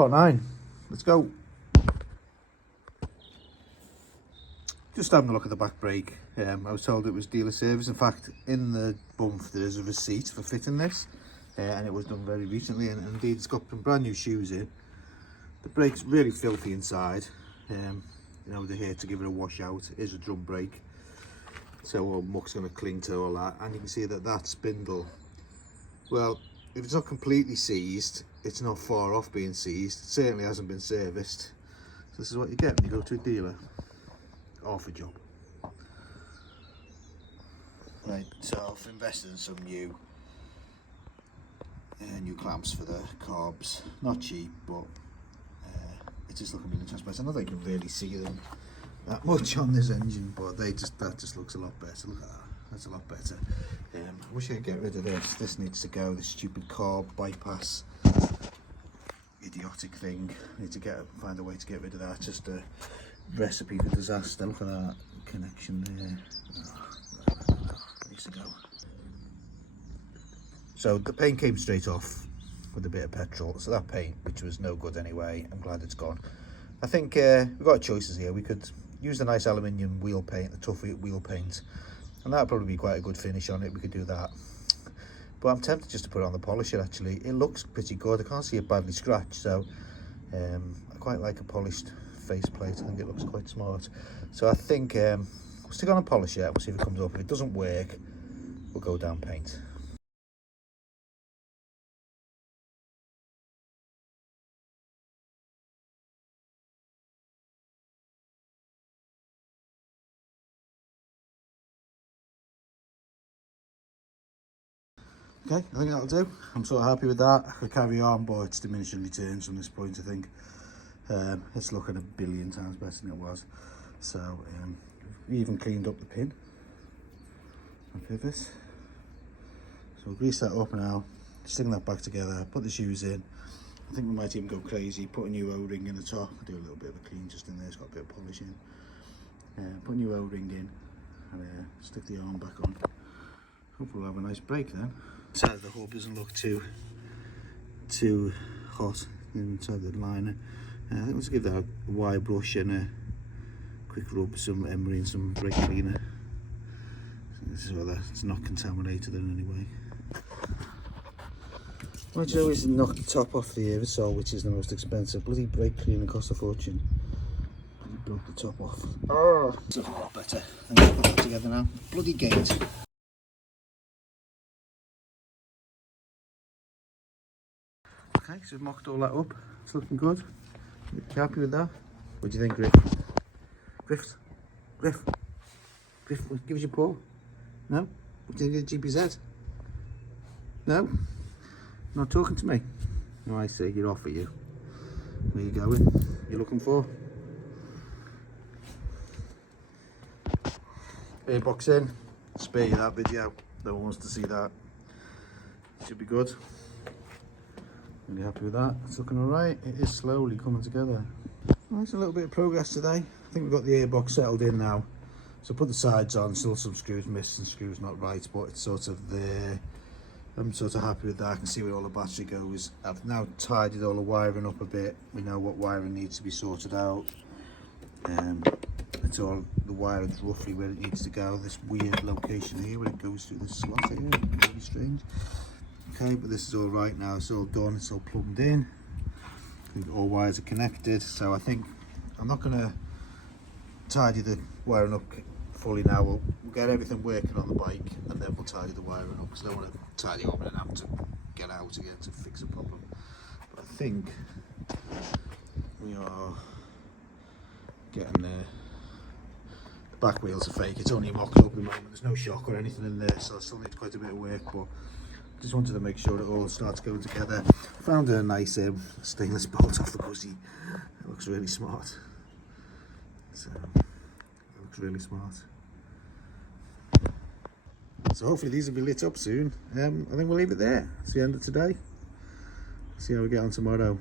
Pot 9. Let's go. Just having a look at the back brake. I was told it was dealer service. In fact, in the bump there is a receipt for fitting this, and it was done very recently, and indeed it's got some brand new shoes in. The brake's really filthy inside. You know, they're here to give it a wash out. It is a drum brake, so all muck's going to cling to all that. And you can see that that spindle, well, if it's not completely seized, it's not far off being seized. It certainly hasn't been serviced. So this is what you get when you go to a dealer. Half a job. Right, so I've invested in some new clamps for the carbs. Not cheap, but it's just looking really transparent. I know they can really see them that much on this engine, but that just looks a lot better. Look at that. That's a lot better. I wish I could get rid of this. This needs to go. This stupid carb bypass, idiotic thing. I need to find a way to get rid of that. Just a recipe for disaster. Look at that connection there. Needs to go. So the paint came straight off with a bit of petrol. So that paint, which was no good anyway, I'm glad it's gone. I think we've got choices here. We could use the nice aluminium wheel paint, the tough wheel paint, and that'd probably be quite a good finish on it. We could do that. But I'm tempted just to put it on the polisher. Actually, it looks pretty good. I can't see it badly scratched, so I quite like a polished faceplate. I think it looks quite smart. So I think we'll stick on a polisher. We'll see if it comes up. If it doesn't work, we'll go down paint. Okay, I think that'll do. I'm sort of happy with that. I could carry on, but it's diminishing returns from this point, I think. It's looking a billion times better than it was. So we even cleaned up the pin and pivot. So we'll grease that up now, stick that back together, put the shoes in. I think we might even go crazy, put a new O-ring in the top. I'll do a little bit of a clean just in there, it's got a bit of polish in. Put a new O-ring in and stick the arm back on. Hopefully we'll have a nice brake then. Inside of the hub doesn't look too hot inside the liner. I think let's give that a wire brush and a quick rub, some emery and some brake cleaner, so that it's not contaminated in any way. What I do is knock the top off the aerosol, which is the most expensive. Bloody brake cleaner costs a fortune. And it broke the top off. Oh, it's a lot better. I'm going to put that together now. Bloody gate. Okay, so we've mocked all that up. It's looking good. You happy with that? What do you think, Griff? Griff, give us your paw. No? What do you think of the GPZ? No? Not talking to me? Oh, I see, you're off at you. Where you going? You looking for? Airbox in. Spare you that video. No one wants to see that. Should be good. Really happy with that. It's looking alright. It is slowly coming together. Well, it's a little bit of progress today. I think we've got the airbox settled in now. So put the sides on, still some screws missing, screws not right, but it's sort of there. I'm sort of happy with that. I can see where all the battery goes. I've now tidied all the wiring up a bit. We know what wiring needs to be sorted out. It's all, the wiring's roughly where it needs to go. This weird location here where it goes through this slot here, really strange. Okay, but this is all right now. It's all done. It's all plugged in. All wires are connected. So I think I'm not going to tidy the wiring up fully now. We'll get everything working on the bike, and then we'll tidy the wiring up, because I don't want to tidy up and have to get out again to fix a problem. But I think we are getting there. The back wheels are fake. It's only mocked up at the moment. There's no shock or anything in there, so I still need quite a bit of work, but just wanted to make sure it all starts going together. Found a nice stainless bolt off the pussy. It looks really smart. So it looks really smart. So hopefully these will be lit up soon. I think we'll leave it there. It's the end of today. See how we get on tomorrow.